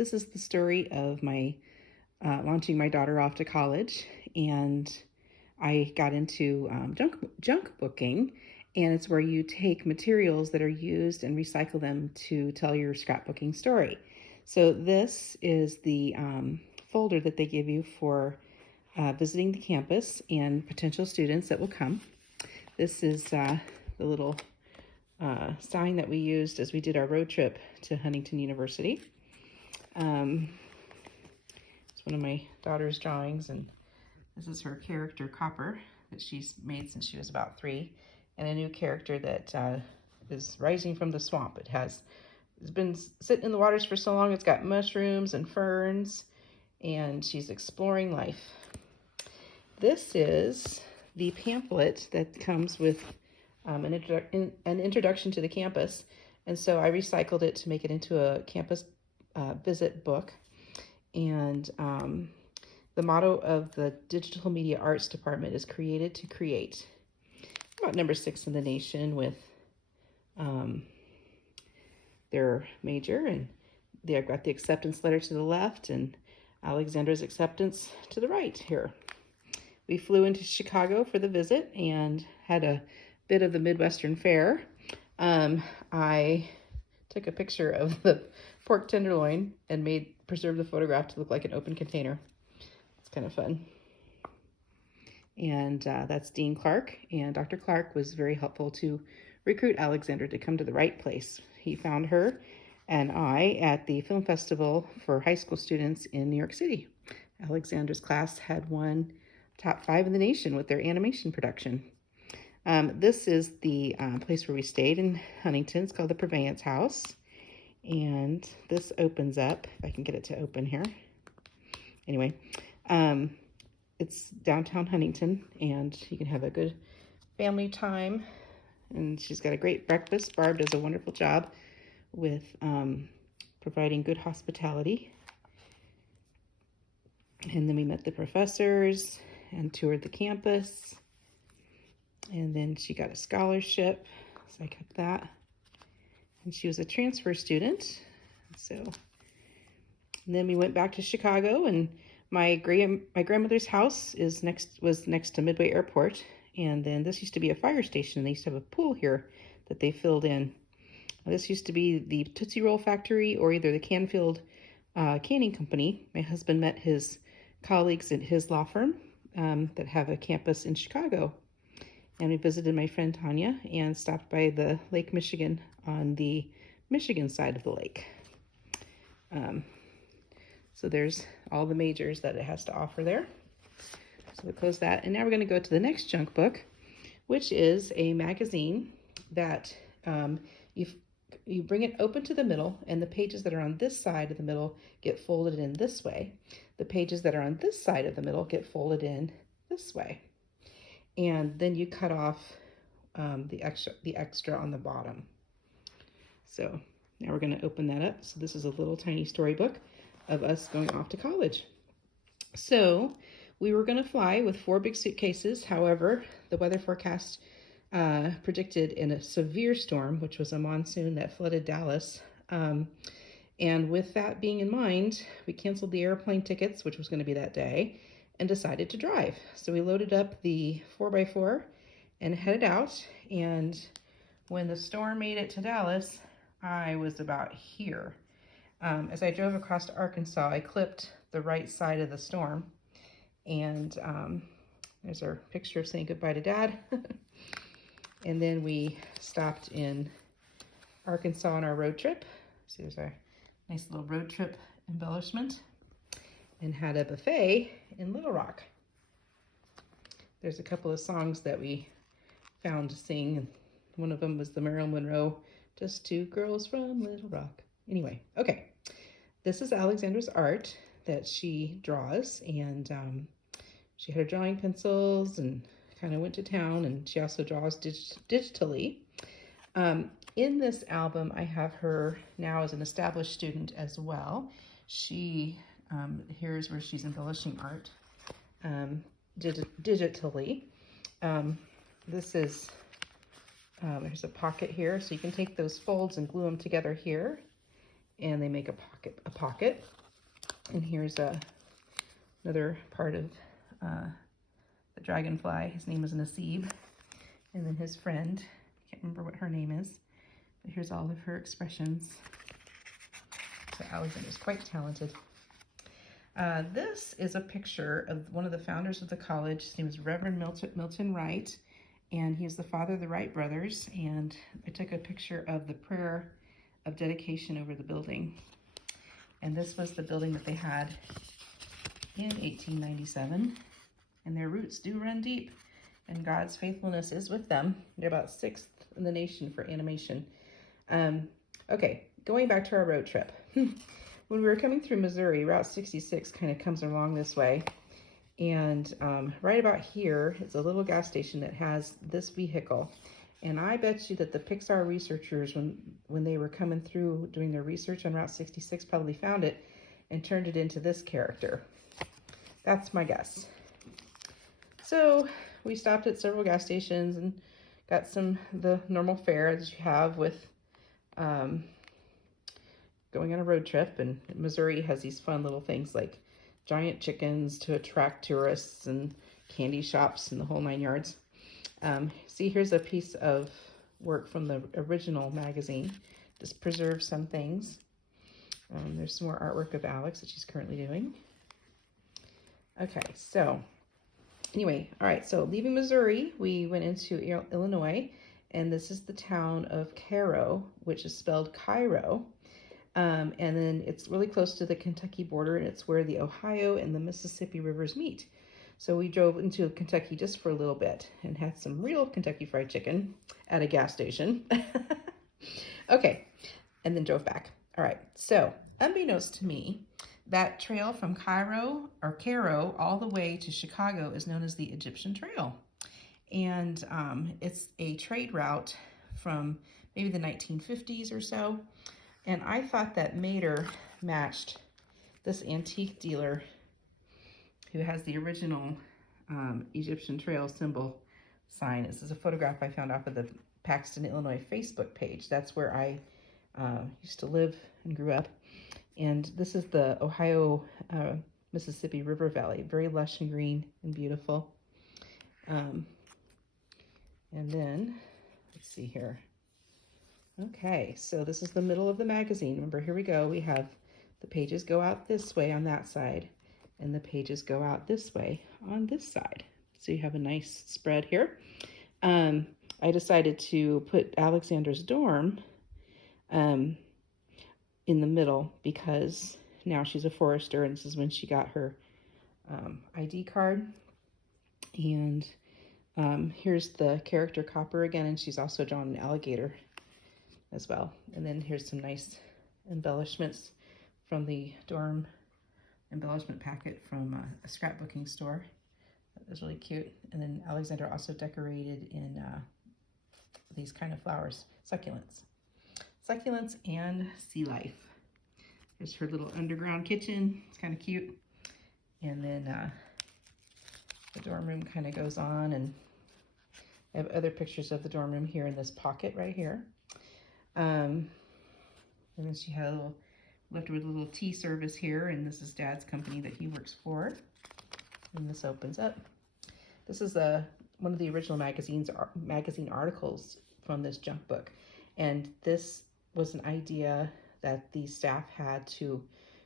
This is the story of my launching my daughter off to college, and I got into junk booking, and it's where you take materials that are used and recycle them to tell your scrapbooking story. So this is the folder that they give you for visiting the campus and potential students that will come. This is the little sign that we used as we did our road trip to Huntington University. It's one of my daughter's drawings, and this is her character Copper that she's made since she was about 3, and a new character that is rising from the swamp. It's been sitting in the waters for so long, it's got mushrooms and ferns, and she's exploring life. This is the pamphlet that comes with an introduction to the campus, and so I recycled it to make it into a campus visit book. And the motto of the Digital Media Arts Department is created to create. About number 6 in the nation with their major, and they've got the acceptance letter to the left and Alexandra's acceptance to the right here. We flew into Chicago for the visit and had a bit of the Midwestern fare. I took a picture of the pork tenderloin and preserved the photograph to look like an open container. It's kind of fun. And that's Dean Clark, and Dr. Clark was very helpful to recruit Alexandra to come to the right place. He found her and I at the film festival for high school students in New York City. Alexandra's class had won top 5 in the nation with their animation production. This is the place where we stayed in Huntington. It's called the Purveyance House. And this opens up, if I can get it to open here. Anyway, it's downtown Huntington, and you can have a good family time. And she's got a great breakfast. Barb does a wonderful job with providing good hospitality. And then we met the professors and toured the campus. And then she got a scholarship, so I kept that. And she was a transfer student. And then we went back to Chicago, and my grandmother's house was next to Midway Airport. And then this used to be a fire station. They used to have a pool here that they filled in. This used to be the Tootsie Roll factory, or either the Canfield Canning Company. My husband met his colleagues at his law firm that have a campus in Chicago. And we visited my friend Tanya and stopped by the Lake Michigan on the Michigan side of the lake. So there's all the majors that it has to offer there. So we close that. And now we're going to go to the next junk book, which is a magazine that you bring it open to the middle, and the pages that are on this side of the middle get folded in this way. The pages that are on this side of the middle get folded in this way. And then you cut off the extra on the bottom. So now we're going to open that up. So this is a little tiny storybook of us going off to college. So we were going to fly with 4 big suitcases. However, the weather forecast predicted in a severe storm, which was a monsoon that flooded Dallas. And with that being in mind, we canceled the airplane tickets, which was going to be that day, and decided to drive. So we loaded up the 4x4 and headed out. And when the storm made it to Dallas, I was about here. As I drove across to Arkansas, I clipped the right side of the storm. And there's our picture of saying goodbye to Dad. And then we stopped in Arkansas on our road trip. So there's our nice little road trip embellishment. And had a buffet in Little Rock. There's a couple of songs that we found to sing. One of them was the Marilyn Monroe, Just Two Girls from Little Rock. Anyway, okay. This is Alexandra's art that she draws, and she had her drawing pencils and kind of went to town, and she also draws digitally. In this album, I have her now as an established student as well. Here's where she's embellishing art digitally. This is, there's a pocket here, so you can take those folds and glue them together here. and they make a pocket. And here's another part of the dragonfly. His name is Nasib. And then his friend, I can't remember what her name is, but here's all of her expressions. So Alexander's quite talented. This is a picture of one of the founders of the college. His name is Reverend Milton Wright, and he is the father of the Wright brothers. And I took a picture of the prayer of dedication over the building. And this was the building that they had in 1897. And their roots do run deep, and God's faithfulness is with them. They're about 6th in the nation for animation. Okay, going back to our road trip. When we were coming through Missouri, Route 66 kind of comes along this way. And right about here, it's a little gas station that has this vehicle. And I bet you that the Pixar researchers, when they were coming through doing their research on Route 66, probably found it and turned it into this character. That's my guess. So we stopped at several gas stations and got the normal fare that you have with going on a road trip. And Missouri has these fun little things like giant chickens to attract tourists and candy shops and the whole 9 yards. See, here's a piece of work from the original magazine. Just preserves some things. There's some more artwork of Alex that she's currently doing. Okay, so anyway, all right, so leaving Missouri, we went into Illinois, and this is the town of Cairo, which is spelled Cairo. And then it's really close to the Kentucky border, and it's where the Ohio and the Mississippi rivers meet. So we drove into Kentucky just for a little bit and had some real Kentucky Fried Chicken at a gas station. Okay, and then drove back. All right, so unbeknownst to me, that trail from Cairo all the way to Chicago is known as the Egyptian Trail. And it's a trade route from maybe the 1950s or so. And I thought that Mater matched this antique dealer who has the original Egyptian Trail symbol sign. This is a photograph I found off of the Paxton, Illinois Facebook page. That's where I used to live and grew up. And this is the Ohio, Mississippi River Valley. Very lush and green and beautiful. And then, let's see here. Okay, so this is the middle of the magazine. Remember, here we go. We have the pages go out this way on that side, and the pages go out this way on this side. So you have a nice spread here. I decided to put Alexander's dorm in the middle because now she's a forester, and this is when she got her ID card. And here's the character Copper again, and she's also drawn an alligator as well. And then here's some nice embellishments from the dorm embellishment packet from a scrapbooking store. That was really cute. And then Alexander also decorated in these kind of flowers, succulents. Succulents and sea life. Here's her little underground kitchen. It's kind of cute. And then the dorm room kind of goes on, and I have other pictures of the dorm room here in this pocket right here. And then she had left with a little tea service here, and this is Dad's company that he works for. And this opens up. This is one of the original magazine articles from this junk book. And this was an idea that the staff had to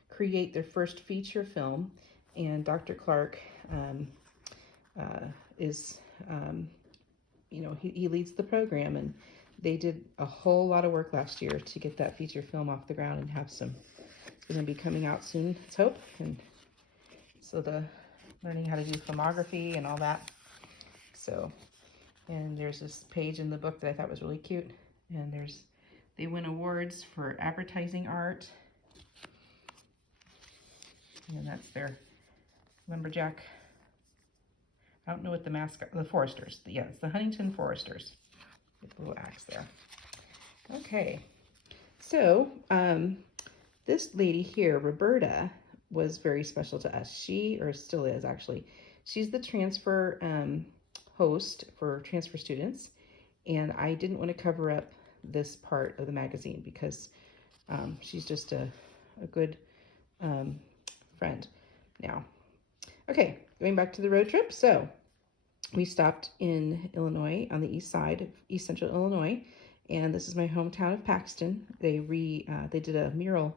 create their first feature film. And Dr. Clark he leads the program, and they did a whole lot of work last year to get that feature film off the ground and have some. It's going to be coming out soon, let's hope. And so learning how to do filmography and all that. So, and there's this page in the book that I thought was really cute. And they win awards for advertising art. And that's their lumberjack. I don't know what the mascot, the Foresters. Yeah, it's the Huntington Foresters. With a little axe there. Okay, so this lady here, Roberta, was very special to us. She, or still is actually, she's the transfer host for transfer students. And I didn't want to cover up this part of the magazine because She's just a good friend now. Okay, going back to the road trip. So we stopped in Illinois on the east side of East Central Illinois, and this is my hometown of Paxton. They did a mural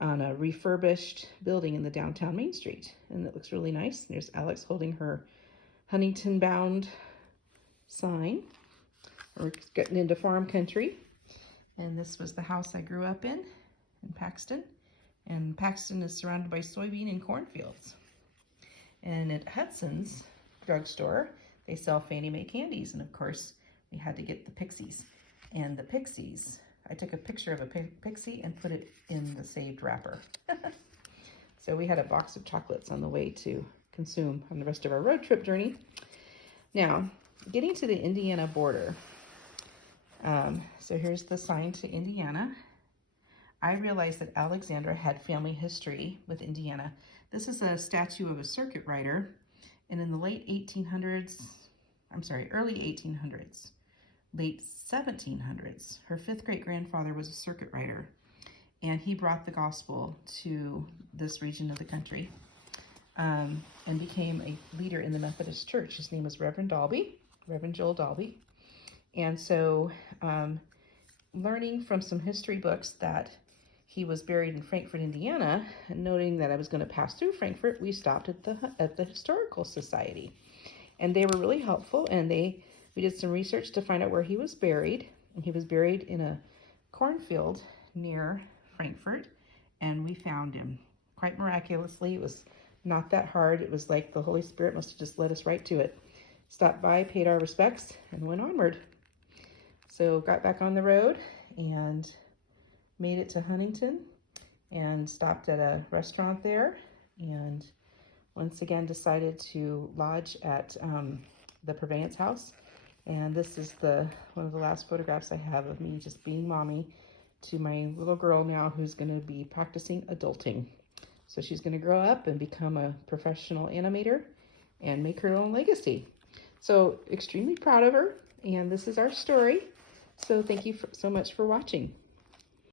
on a refurbished building in the downtown Main Street, and it looks really nice. There's Alex holding her Huntington bound sign. We're getting into farm country, and this was the house I grew up in Paxton, and Paxton is surrounded by soybean and cornfields. And at Hudson's drugstore, they sell Fannie Mae candies, and of course we had to get the Pixies. And the Pixies, I took a picture of a Pixie and put it in the saved wrapper. So we had a box of chocolates on the way to consume on the rest of our road trip journey. Now, getting to the Indiana border. So here's the sign to Indiana. I realized that Alexandra had family history with Indiana. This is a statue of a circuit rider, and in the early 1800s, late 1700s, her fifth great-grandfather was a circuit rider, and he brought the gospel to this region of the country, and became a leader in the Methodist Church. His name was Reverend Joel Dalby. And so, learning from some history books that he was buried in Frankfort, Indiana, and noting that I was going to pass through Frankfort, we stopped at the Historical Society, and they were really helpful. And we did some research to find out where he was buried, and he was buried in a cornfield near Frankfort, and we found him quite miraculously. It was not that hard. It was like the Holy Spirit must have just led us right to it. Stopped by, paid our respects, and went onward. So got back on the road and made it to Huntington and stopped at a restaurant there, and once again decided to lodge at the Purveyance house. And this is one of the last photographs I have of me just being mommy to my little girl now, who's going to be practicing adulting. So she's going to grow up and become a professional animator and make her own legacy. So extremely proud of her, and this is our story. So thank you so much for watching.